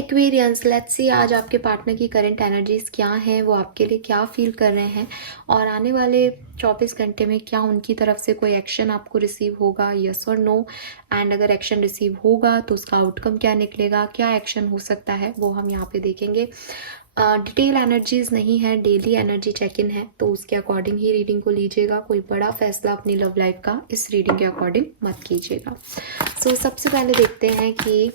Aquarians, let's see आज आपके partner की करंट एनर्जीज क्या हैं, वो आपके लिए क्या फील कर रहे हैं और आने वाले 24 घंटे में क्या उनकी तरफ से कोई एक्शन आपको रिसीव होगा, यस और नो। एंड अगर एक्शन रिसीव होगा तो उसका आउटकम क्या निकलेगा, क्या एक्शन हो सकता है, वो हम यहाँ पे देखेंगे। डिटेल एनर्जीज नहीं है, डेली एनर्जी चेक इन है, तो उसके अकॉर्डिंग ही रीडिंग को लीजिएगा। कोई बड़ा फैसला अपनी लव लाइफ का इस रीडिंग के अकॉर्डिंग मत कीजिएगा। सो सबसे पहले देखते हैं कि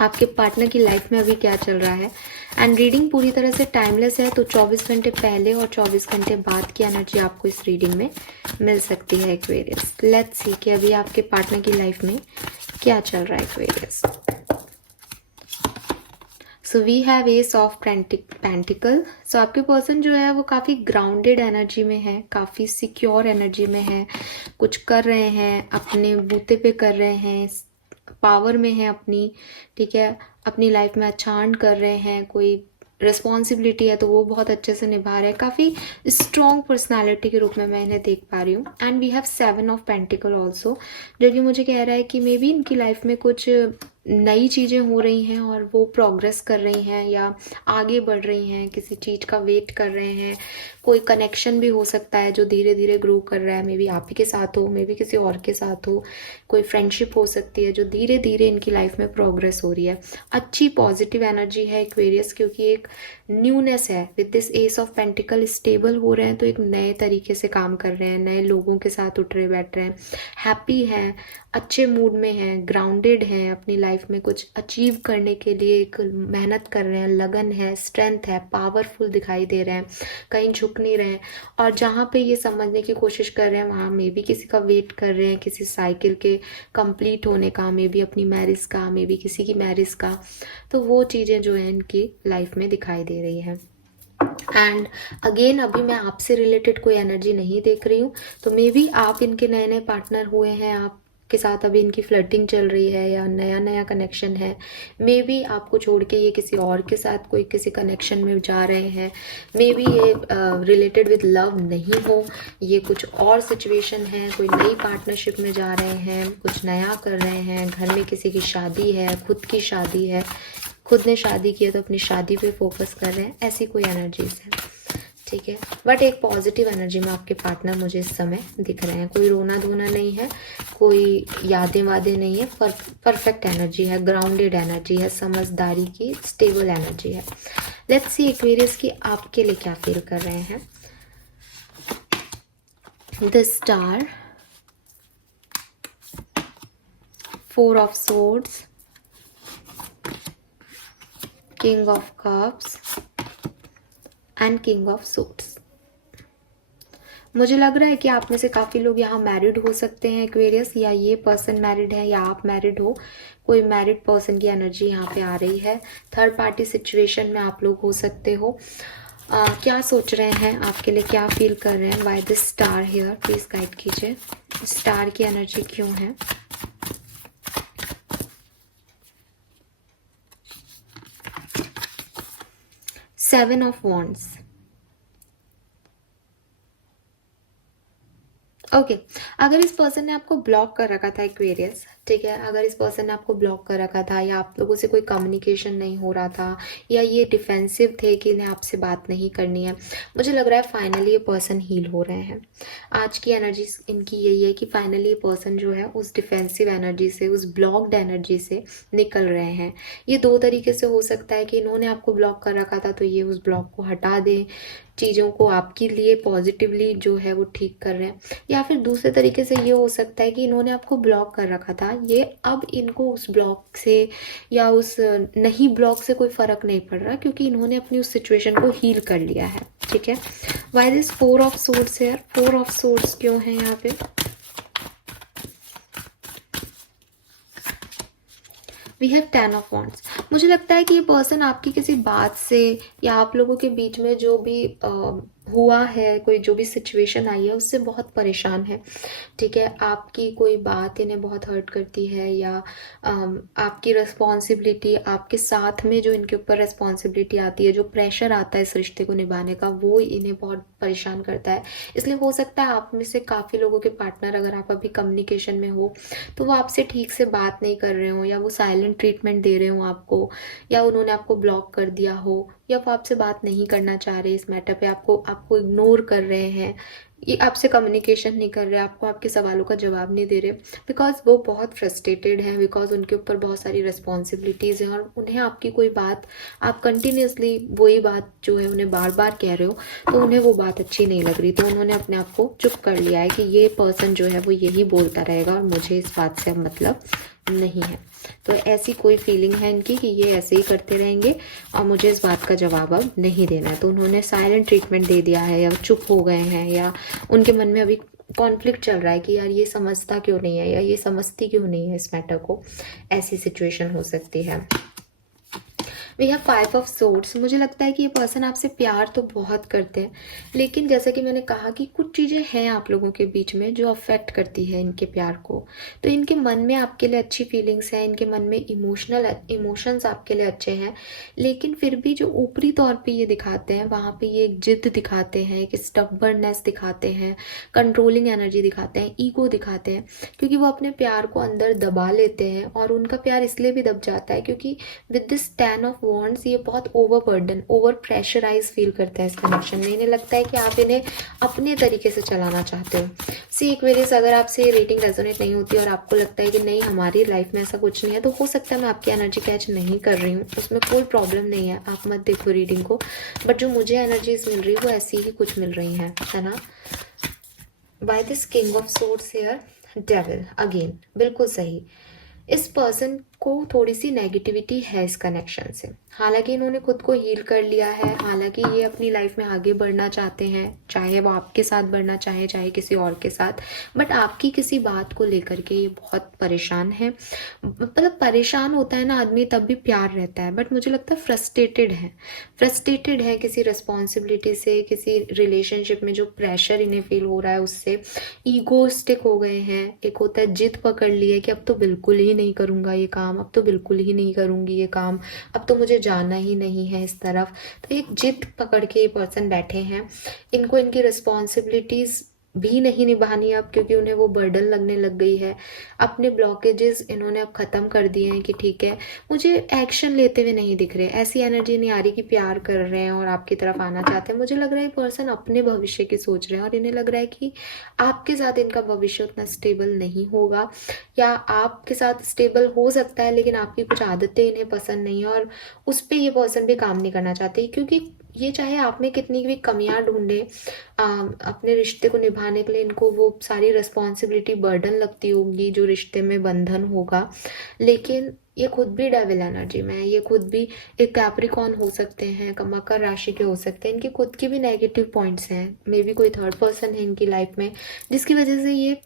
आपके पार्टनर की लाइफ में अभी क्या चल रहा है। एंड रीडिंग पूरी तरह से टाइमलेस है, तो 24 घंटे पहले और 24 घंटे बाद की एनर्जी आपको इस रीडिंग में मिल सकती है एक्वेरियस। लेट्स सी कि अभी आपके पार्टनर की लाइफ में क्या चल रहा है Aquarius. So we have ace of pentacle. सो आपके पर्सन जो है वो काफ़ी ग्राउंडेड एनर्जी में है, काफ़ी सिक्योर एनर्जी में है, कुछ कर रहे हैं, अपने बूते पे कर रहे हैं, पावर में है अपनी, ठीक है, अपनी लाइफ में अच्छा अर्न कर रहे हैं, कोई रिस्पॉन्सिबिलिटी है तो वो बहुत अच्छे से निभा रहे हैं, काफ़ी स्ट्रॉन्ग पर्सनालिटी के रूप में मैं इन्हें देख पा रही हूँ। And we have 7 of pentacle also, जो कि मुझे कह रहा है कि मे बी इनकी लाइफ में कुछ नई चीज़ें हो रही हैं और वो प्रोग्रेस कर रही हैं या आगे बढ़ रही हैं, किसी चीज़ का वेट कर रहे हैं। कोई कनेक्शन भी हो सकता है जो धीरे धीरे ग्रो कर रहा है, मे बी आप ही के साथ हो, मे बी किसी और के साथ हो। कोई फ्रेंडशिप हो सकती है जो धीरे धीरे इनकी लाइफ में प्रोग्रेस हो रही है। अच्छी पॉजिटिव एनर्जी है एक्वेरियस, क्योंकि एक न्यूनेस है। With this S of pentacle stable हो रहे हैं, तो एक नए तरीके से काम कर रहे हैं, नए लोगों के साथ उठ रहे बैठ रहे हैं, हैप्पी हैं, अच्छे मूड में हैं, ग्राउंडेड हैं, अपनी लाइफ में कुछ अचीव करने के लिए एक मेहनत कर रहे हैं, लगन है, स्ट्रेंथ है, पावरफुल दिखाई दे रहे हैं, कहीं झुक नहीं रहे हैं। और जहाँ पे ये समझने की कोशिश कर रहे हैं वहाँ मे बी किसी का वेट कर रहे हैं, किसी साइकिल के कंप्लीट होने का, मे बी अपनी मैरिज का, मे बी किसी की मैरिज का। तो वो चीज़ें जो है इनकी लाइफ में दिखाई दे रही है। एंड अगेन अभी मैं आपसे रिलेटेड कोई एनर्जी नहीं देख रही हूँ, तो मे बी आप इनके नए नए पार्टनर हुए हैं, आप के साथ अभी इनकी फ्लर्टिंग चल रही है या नया नया कनेक्शन है। मे बी आपको छोड़ के ये किसी और के साथ कोई किसी कनेक्शन में जा रहे हैं। मे बी ये रिलेटेड विद लव नहीं हो, ये कुछ और सिचुएशन है, कोई नई पार्टनरशिप में जा रहे हैं, कुछ नया कर रहे हैं, घर में किसी की शादी है, खुद की शादी है, खुद ने शादी की है तो अपनी शादी पे फोकस कर रहे हैं, ऐसी कोई एनर्जीज है, ठीक है। बट एक पॉजिटिव एनर्जी में आपके पार्टनर मुझे इस समय दिख रहे हैं। कोई रोना धोना नहीं है, कोई यादें वादें नहीं है, परफेक्ट एनर्जी है, ग्राउंडेड एनर्जी है, समझदारी की स्टेबल एनर्जी है। लेट्स सी एक्वेरियस की आपके लिए क्या फील कर रहे हैं। The star, 4 of swords, king of cups and king of suits. मुझे लग रहा है कि आप में से काफ़ी लोग यहाँ मैरिड हो सकते हैं एक्वेरियस, या ये पर्सन मैरिड है या आप मैरिड हो। कोई मैरिड पर्सन की एनर्जी यहाँ पे आ रही है। थर्ड पार्टी सिचुएशन में आप लोग हो सकते हो। क्या सोच रहे हैं, आपके लिए क्या फील कर रहे हैं। Why this star here, please guide कीजिए। स्टार की एनर्जी क्यों है। Seven of wands. ओके अगर इस पर्सन ने आपको ब्लॉक कर रखा था एक्वेरियस, ठीक है, अगर इस पर्सन ने आपको ब्लॉक कर रखा था या आप लोगों से कोई कम्युनिकेशन नहीं हो रहा था या ये डिफेंसिव थे कि इन्हें आपसे बात नहीं करनी है, मुझे लग रहा है फाइनली ये पर्सन हील हो रहे हैं। आज की एनर्जी इनकी यही है कि फाइनली ये पर्सन जो है उस डिफेंसिव एनर्जी से, उस ब्लॉक्ड एनर्जी से निकल रहे हैं। ये दो तरीके से हो सकता है कि इन्होंने आपको ब्लॉक कर रखा था तो ये उस ब्लॉक को हटा दें, चीज़ों को आपके लिए पॉजिटिवली जो है वो ठीक कर रहे हैं। या फिर दूसरे तरीके से ये हो सकता है कि इन्होंने आपको ब्लॉक कर रखा था, ये अब इनको उस ब्लॉक से या उस नहीं ब्लॉक से कोई फर्क नहीं पड़ रहा, क्योंकि इन्होंने अपनी उस सिचुएशन को हील कर लिया है, ठीक है। वाई दिस 4 ऑफ सोर्ड्स है, 4 ऑफ सोर्ड्स क्यों है यहाँ पे। We have 10 of wands. मुझे लगता है कि ये पर्सन आपकी किसी बात से या आप लोगों के बीच में जो भी हुआ है, कोई जो भी सिचुएशन आई है उससे बहुत परेशान है, ठीक है। आपकी कोई बात इन्हें बहुत हर्ट करती है, या आपकी रिस्पॉन्सिबिलिटी, आपके साथ में जो इनके ऊपर रिस्पॉन्सिबिलिटी आती है, जो प्रेशर आता है इस रिश्ते को निभाने का, वो इन्हें बहुत परेशान करता है। इसलिए हो सकता है आप में से काफ़ी लोगों के पार्टनर, अगर आप अभी कम्युनिकेशन में हो, तो वो आपसे ठीक से बात नहीं कर रहे हो, या वो साइलेंट ट्रीटमेंट दे रहे हो आपको, या उन्होंने आपको ब्लॉक कर दिया हो, या वो आपसे बात नहीं करना चाह रहे इस मैटर पे, आपको आपको इग्नोर कर रहे हैं, ये आपसे कम्युनिकेशन नहीं कर रहे, आपको आपके सवालों का जवाब नहीं दे रहे, बिकॉज वो बहुत फ्रस्ट्रेटेड हैं, बिकॉज उनके ऊपर बहुत सारी रिस्पॉन्सिबिलिटीज़ हैं, और उन्हें आपकी कोई बात, आप कंटिन्यूसली वही बात जो है उन्हें बार बार कह रहे हो, तो उन्हें वो बात अच्छी नहीं लग रही, तो उन्होंने अपने आप को चुप कर लिया है कि ये पर्सन जो है वो यही बोलता रहेगा और मुझे इस बात से अब मतलब नहीं है। तो ऐसी कोई फीलिंग है इनकी कि ये ऐसे ही करते रहेंगे और मुझे इस बात का जवाब अब नहीं देना है, तो उन्होंने साइलेंट ट्रीटमेंट दे दिया है, या चुप हो गए हैं, या उनके मन में अभी कॉन्फ्लिक्ट चल रहा है कि यार ये समझता क्यों नहीं है, या ये समझती क्यों नहीं है इस मैटर को। ऐसी सिचुएशन हो सकती है। We have 5 of swords. मुझे लगता है कि ये पर्सन आपसे प्यार तो बहुत करते हैं, लेकिन जैसा कि मैंने कहा कि कुछ चीज़ें हैं आप लोगों के बीच में जो अफेक्ट करती है इनके प्यार को। तो इनके मन में आपके लिए अच्छी फीलिंग्स हैं, इनके मन में इमोशंस आपके लिए अच्छे हैं, लेकिन फिर भी जो ऊपरी तौर पे ये दिखाते हैं, वहाँ पे ये एक जिद दिखाते हैं, एक स्टबर्ननेस दिखाते हैं, कंट्रोलिंग एनर्जी दिखाते हैं, ईगो दिखाते हैं, क्योंकि वो अपने प्यार को अंदर दबा लेते हैं, और उनका प्यार इसलिए भी दब जाता है क्योंकि विद दिस 10 ऑफ वॉन्ड्स ये बहुत ओवरबर्डन, ओवर प्रेशराइज फील करते हैं इस कनेक्शन में। इन्हें लगता है कि आप इन्हें अपने तरीके से चलाना चाहते हो। सी एक्वेरियस, अगर आपसे रेटिंग रेजोनेट नहीं होती और आपको लगता है कि नहीं हमारी लाइफ में ऐसा कुछ नहीं है, तो हो सकता है मैं आपकी एनर्जी कैच नहीं कर रही हूँ, उसमें कोई प्रॉब्लम नहीं है, आप मत देखो रीडिंग को, बट जो मुझे एनर्जीज मिल रही है वो ऐसी ही कुछ मिल रही हैं, है ना। By this king of swords here, devil again, बिल्कुल सही। इस पर्सन को थोड़ी सी नेगेटिविटी है इस कनेक्शन से। हालांकि इन्होंने खुद को हील कर लिया है, हालांकि ये अपनी लाइफ में आगे बढ़ना चाहते हैं, चाहे वो आपके साथ बढ़ना चाहे चाहे किसी और के साथ, बट आपकी किसी बात को लेकर के ये बहुत परेशान है। मतलब परेशान होता है ना आदमी, तब भी प्यार रहता है, बट मुझे लगता है फ्रस्ट्रेटेड है किसी रिस्पॉन्सिबिलिटी से, किसी रिलेशनशिप में जो प्रेशर इन्हें फील हो रहा है उससे, ईगोस्टिक हो गए हैं। एक होता है जिद पकड़ ली है कि अब तो बिल्कुल ही नहीं करूँगा ये काम, अब तो बिल्कुल ही नहीं करूँगी ये काम, अब तो मुझे जाना ही नहीं है इस तरफ। तो एक जिद पकड़ के ये पर्सन बैठे हैं। इनको इनकी रिस्पॉन्सिबिलिटीज़ भी नहीं निभानी अब, क्योंकि उन्हें वो बर्डन लगने लग गई है। अपने ब्लॉकेजेस इन्होंने अब ख़त्म कर दिए हैं कि ठीक है मुझे एक्शन लेते हुए नहीं दिख रहे, ऐसी एनर्जी नहीं आ रही कि प्यार कर रहे हैं और आपकी तरफ आना चाहते हैं। मुझे लग रहा है पर्सन अपने भविष्य की सोच रहे हैं, और इन्हें लग रहा है कि आपके साथ इनका भविष्य उतना स्टेबल नहीं होगा, या आपके साथ स्टेबल हो सकता है लेकिन आपकी कुछ आदतें इन्हें पसंद नहीं है, और उस पर ये पर्सन भी काम नहीं करना चाहते, क्योंकि ये चाहे आप में कितनी भी कमियां ढूंढे, अपने रिश्ते को निभाने के लिए इनको वो सारी रिस्पॉन्सिबिलिटी बर्डन लगती होगी जो रिश्ते में बंधन होगा, लेकिन ये खुद भी डेविल एनर्जी में है। ये खुद भी एक कैप्रिकॉर्न हो सकते हैं, मकर राशि के हो सकते हैं, इनके खुद के भी नेगेटिव पॉइंट्स हैं। मे बी कोई थर्ड पर्सन है इनकी लाइफ में जिसकी वजह से ये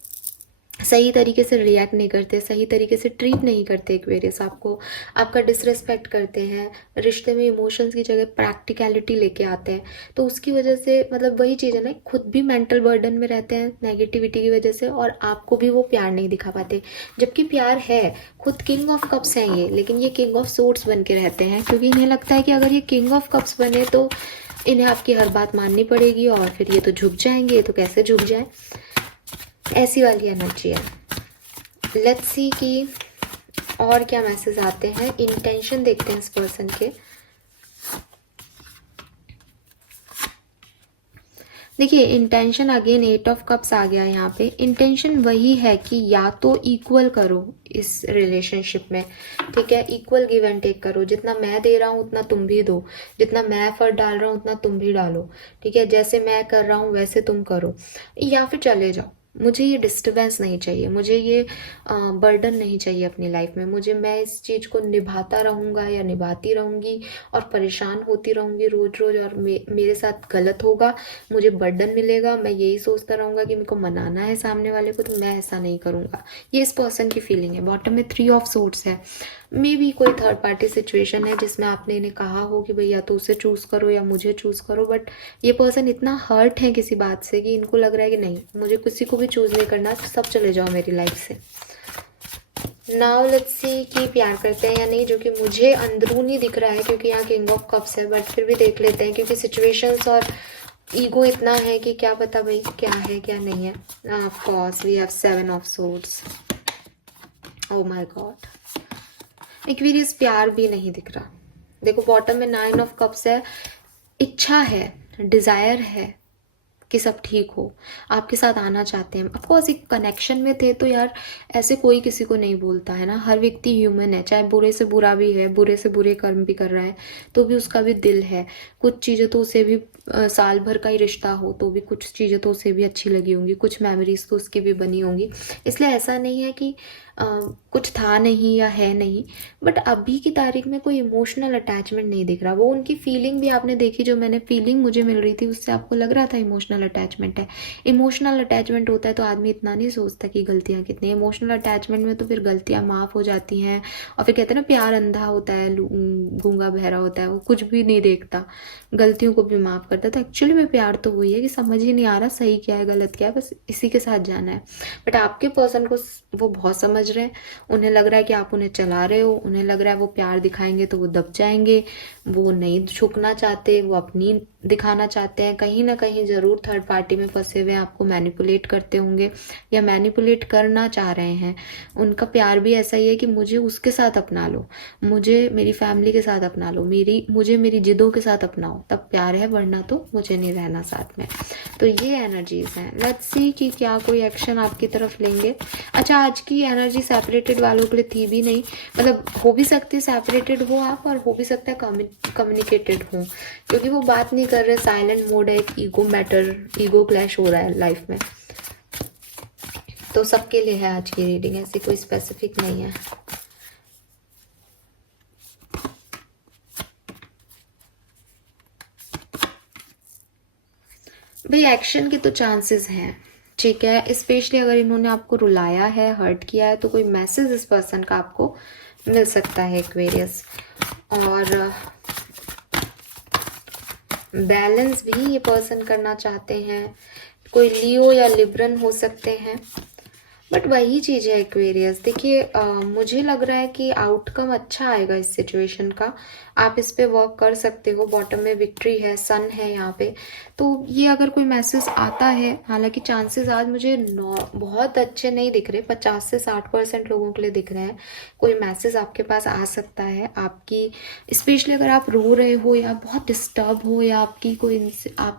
सही तरीके से रिएक्ट नहीं करते, सही तरीके से ट्रीट नहीं करते एक्वेरियस आपको, आपका डिसरिस्पेक्ट करते हैं, रिश्ते में इमोशंस की जगह प्रैक्टिकलिटी लेके आते हैं। तो उसकी वजह से मतलब वही चीज़ है ना, खुद भी मेंटल बर्डन में रहते हैं नेगेटिविटी की वजह से, और आपको भी वो प्यार नहीं दिखा पाते। जबकि प्यार है, खुद किंग ऑफ कप्स हैं ये, लेकिन ये किंग ऑफ सोर्ड्स बन के रहते हैं, क्योंकि इन्हें लगता है कि अगर ये किंग ऑफ कप्स बने तो इन्हें आपकी हर बात माननी पड़ेगी, और फिर ये तो झुक जाएंगे, तो कैसे झुक जाए, ऐसी वाली एनर्जी है। लेट्स सी कि और क्या मैसेज आते हैं। इंटेंशन देखते हैं इस पर्सन के। देखिए इंटेंशन अगेन 8 ऑफ कप्स आ गया यहाँ पे। इंटेंशन वही है कि या तो इक्वल करो इस रिलेशनशिप में, ठीक है, इक्वल गिव एंड टेक करो, जितना मैं दे रहा हूँ उतना तुम भी दो, जितना मैं एफर्ट डाल रहा हूँ उतना तुम भी डालो, ठीक है, जैसे मैं कर रहा हूँ वैसे तुम करो, या फिर चले जाओ। मुझे ये डिस्टर्बेंस नहीं चाहिए, मुझे ये बर्डन नहीं चाहिए अपनी लाइफ में। मैं इस चीज़ को निभाता रहूँगा या निभाती रहूँगी और परेशान होती रहूँगी रोज रोज, और मेरे साथ गलत होगा, मुझे बर्डन मिलेगा, मैं यही सोचता रहूँगा कि मेरे को मनाना है सामने वाले को, तो मैं ऐसा नहीं करूँगा। ये इस पर्सन की फीलिंग है। बॉटम में 3 ऑफ सोर्ड्स है। मे बी कोई थर्ड पार्टी सिचुएशन है जिसमें आपने इन्हें कहा हो कि भाई या तो उसे चूज़ करो या मुझे चूज़ करो, बट ये पर्सन इतना हर्ट है किसी बात से कि इनको लग रहा है कि नहीं, मुझे किसी को भी चूज़ नहीं करना, सब चले जाओ मेरी लाइफ से। नाउ लेट्स सी कि प्यार करते हैं या नहीं, जो कि मुझे अंदरूनी दिख रहा है क्योंकि यहाँ किंग ऑफ कप्स है, बट फिर भी देख लेते हैं क्योंकि सिचुएशंस और ईगो इतना है कि क्या पता भाई क्या है क्या नहीं है। Of course we have 7 of swords. Oh my god, Aquarius प्यार भी नहीं दिख रहा। देखो बॉटम में 9 ऑफ कप्स है, इच्छा है, डिजायर है कि सब ठीक हो, आपके साथ आना चाहते हैं। ऑफकोर्स एक कनेक्शन में थे तो यार ऐसे कोई किसी को नहीं बोलता है ना, हर व्यक्ति ह्यूमन है, चाहे बुरे से बुरा भी है, बुरे से बुरे कर्म भी कर रहा है तो भी उसका भी दिल है। कुछ चीज़ें तो उसे भी साल भर का ही रिश्ता हो तो भी कुछ चीज़ें तो उसे भी अच्छी लगी होंगी, कुछ मेमोरीज तो उसकी भी बनी होंगी। इसलिए ऐसा नहीं है कि कुछ था नहीं या है नहीं, बट अभी की तारीख में कोई इमोशनल अटैचमेंट नहीं दिख रहा। वो उनकी फीलिंग भी आपने देखी, जो मैंने फीलिंग मुझे मिल रही थी उससे आपको लग रहा था इमोशनल अटैचमेंट है। इमोशनल अटैचमेंट होता है तो आदमी इतना नहीं सोचता कि गलतियाँ कितनी। इमोशनल अटैचमेंट में तो फिर गलतियाँ माफ़ हो जाती हैं, और फिर कहते हैं ना प्यार अंधा होता है, गूंगा बहरा होता है, वो कुछ भी नहीं देखता, गलतियों को भी माफ़ करता है। तो एक्चुअली में प्यार तो वही है कि समझ ही नहीं आ रहा सही क्या है गलत क्या है, बस इसी के साथ जाना है। बट आपके पर्सन को वो बहुत समझ रहे हैं, उन्हें लग रहा है कि आप उन्हें चला रहे हो, उन्हें लग रहा है वो प्यार दिखाएंगे तो वो दब जाएंगे, वो नहीं झुकना चाहते, वो अपनी दिखाना चाहते हैं। कहीं ना कहीं ज़रूर थर्ड पार्टी में फंसे हुए हैं, आपको मैनिपुलेट करते होंगे या मैनिपुलेट करना चाह रहे हैं। उनका प्यार भी ऐसा ही है कि मुझे उसके साथ अपना लो, मुझे मेरी फैमिली के साथ अपना लो, मुझे मेरी जिदों के साथ अपनाओ, तब प्यार है, वरना तो मुझे नहीं रहना साथ में। तो ये एनर्जीज हैं। लेट्स सी कि क्या कोई एक्शन आपकी तरफ लेंगे। अच्छा, आज की एनर्जी सेपरेटेड वालों के लिए थी भी नहीं, मतलब हो भी सकती है सेपरेटेड हो आप, और हो भी सकता है कम्युनिकेटेड हो, क्योंकि वो बात नहीं कर रहे, साइलेंट मोड है, एक ईगो क्लैश हो रहा है लाइफ में। तो सबके लिए है आज की रीडिंग, ऐसी कोई स्पेसिफिक नहीं है। भाई एक्शन के तो चांसेस हैं, ठीक है, स्पेशली अगर इन्होंने आपको रुलाया है, हर्ट किया है, तो कोई मैसेज इस पर्सन का आपको मिल सकता है एक्वेरियस। और बैलेंस भी ये पर्सन करना चाहते हैं, कोई लियो या लिब्रन हो सकते हैं, बट वही चीज़ है एक्वेरियस। देखिए मुझे लग रहा है कि आउटकम अच्छा आएगा इस सिचुएशन का, आप इस पे वर्क कर सकते हो। बॉटम में विक्ट्री है, सन है यहाँ पे, तो ये अगर कोई मैसेज आता है, हालांकि चांसेस आज मुझे बहुत अच्छे नहीं दिख रहे, 50 से 60% लोगों के लिए दिख रहे हैं कोई मैसेज आपके पास आ सकता है आपकी, स्पेशली अगर आप रो रहे हो या बहुत डिस्टर्ब हो, या आपकी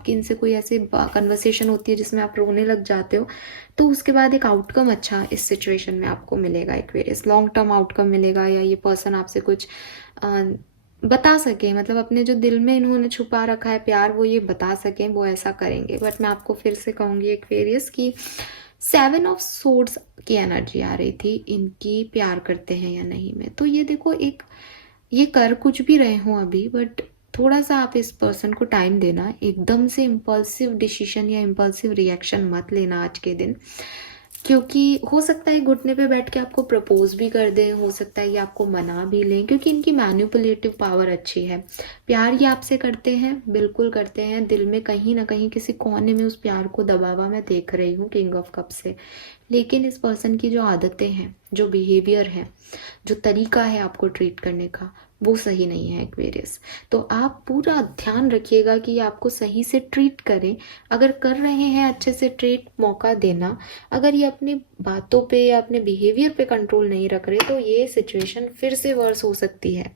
इनसे कोई ऐसी कन्वर्सेशन होती है जिसमें आप रोने लग जाते हो, तो उसके बाद एक आउटकम अच्छा इस सिचुएशन में आपको मिलेगा एक्वेरियस, लॉन्ग टर्म आउटकम मिलेगा, या ये पर्सन आपसे कुछ बता सके, मतलब अपने जो दिल में इन्होंने छुपा रखा है प्यार, वो ये बता सकें, वो ऐसा करेंगे। बट मैं आपको फिर से कहूँगी एक्वेरियस की 7 ऑफ सोर्ड्स की एनर्जी आ रही थी, इनकी प्यार करते हैं या नहीं में। तो ये देखो, एक ये कर कुछ भी रहे हो अभी, बट थोड़ा सा आप इस पर्सन को टाइम देना, एकदम से इम्पल्सिव डिसीजन या इम्पल्सिव रिएक्शन मत लेना आज के दिन, क्योंकि हो सकता है घुटने पे बैठ के आपको प्रपोज भी कर दें, हो सकता है ये आपको मना भी लें, क्योंकि इनकी मैनिपुलेटिव पावर अच्छी है। प्यार ये आपसे करते हैं, बिल्कुल करते हैं, दिल में कहीं ना कहीं किसी कोने में उस प्यार को दबा हुआ मैं देख रही हूँ किंग ऑफ कप से। लेकिन इस पर्सन की जो आदतें हैं, जो बिहेवियर है, जो तरीका है आपको ट्रीट करने का, वो सही नहीं है एक्वेरियस। तो आप पूरा ध्यान रखिएगा कि आपको सही से ट्रीट करें, अगर कर रहे हैं अच्छे से ट्रीट, मौका देना। अगर ये अपनी बातों पे या अपने बिहेवियर पे कंट्रोल नहीं रख रहे तो ये सिचुएशन फिर से वर्स हो सकती है,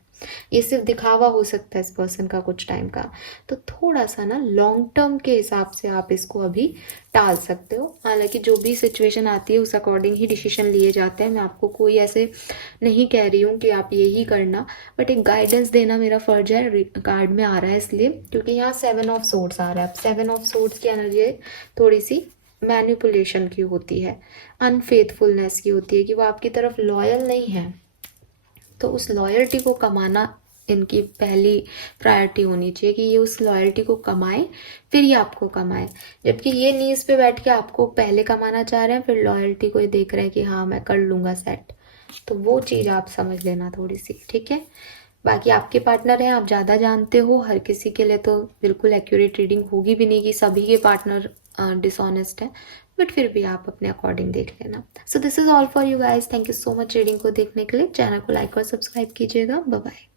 ये सिर्फ दिखावा हो सकता है इस पर्सन का कुछ टाइम का। तो थोड़ा सा ना लॉन्ग टर्म के हिसाब से आप इसको अभी टाल सकते हो। हालांकि जो भी सिचुएशन आती है उस अकॉर्डिंग ही डिसीजन लिए जाते हैं, मैं आपको कोई ऐसे नहीं कह रही हूँ कि आप यही करना, बट एक गाइडेंस देना मेरा फर्ज है। कार्ड में आ रहा है इसलिए क्योंकि यहाँ 7 ऑफ सोर्ड्स आ रहा है। 7 ऑफ सोर्ड्स की एनर्जी थोड़ी सी मैनिपुलेशन की होती है, अनफेथफुलनेस की होती है, कि वो आपकी तरफ लॉयल नहीं है। तो उस लॉयल्टी को कमाना इनकी पहली प्रायोरिटी होनी चाहिए, कि ये उस लॉयल्टी को कमाए, फिर ये आपको कमाए। जबकि ये नीज पे बैठ के आपको पहले कमाना चाह रहे हैं, फिर लॉयल्टी को ही देख रहे हैं कि हाँ मैं कर लूँगा सेट। तो वो चीज़ आप समझ लेना थोड़ी सी, ठीक है। बाकी आपके पार्टनर हैं, आप ज़्यादा जानते हो, हर किसी के लिए तो बिल्कुल एक्यूरेट रीडिंग होगी भी नहीं कि सभी के पार्टनर डिसऑनेस्ट है, बट फिर भी आप अपने अकॉर्डिंग देख लेना। So this is all for you guys. Thank you so much reading को देखने के लिए। चैनल को लाइक और सब्सक्राइब कीजिएगा। Bye bye.